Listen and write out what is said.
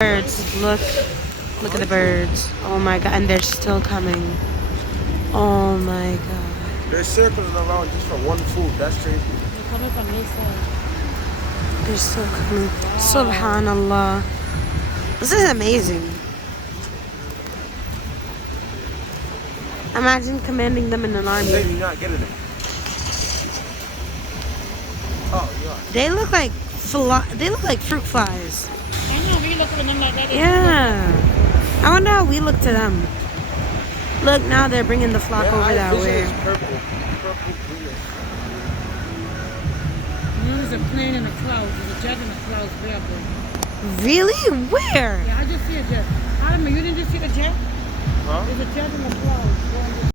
Birds, look at the birds. Oh my god, and they're still coming. Oh my god. They're circling around just for one food. That's crazy. They're coming from this side. They're still coming. Subhanallah. This is amazing. Imagine commanding them in an army. Maybe you're not getting it. Oh, yeah. They look like fruit flies. I know, we look at them like that. Yeah. I wonder how we look to them. Look, now they're bringing the flock over that way. Is purple. Purple, green. There's a plane in the clouds. There's a jet in the clouds. Way up there. Really? Where? Yeah, I just see a jet. Adam, you didn't just see the jet? Huh? There's a jet in the clouds.